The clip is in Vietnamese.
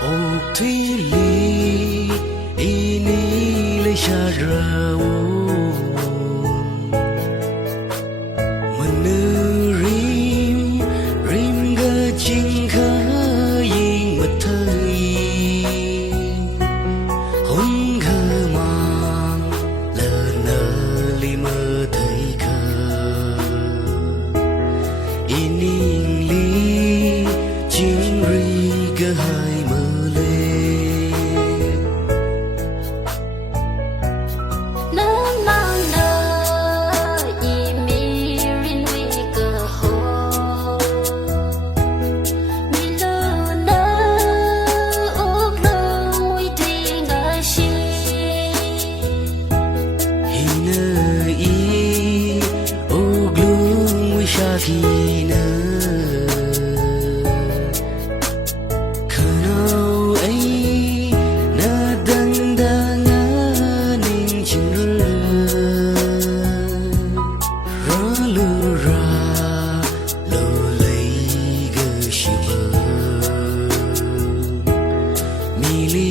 Okthuili ini leishat rawon menerim rim gajing khaying mathai hôn khơ mang lờ nơ li mơ thấy khờ ining li ching ri cơ hai mơ lê Kina Kanau ai na dang dang ning chin ra lu ra lo lay ga shi mi li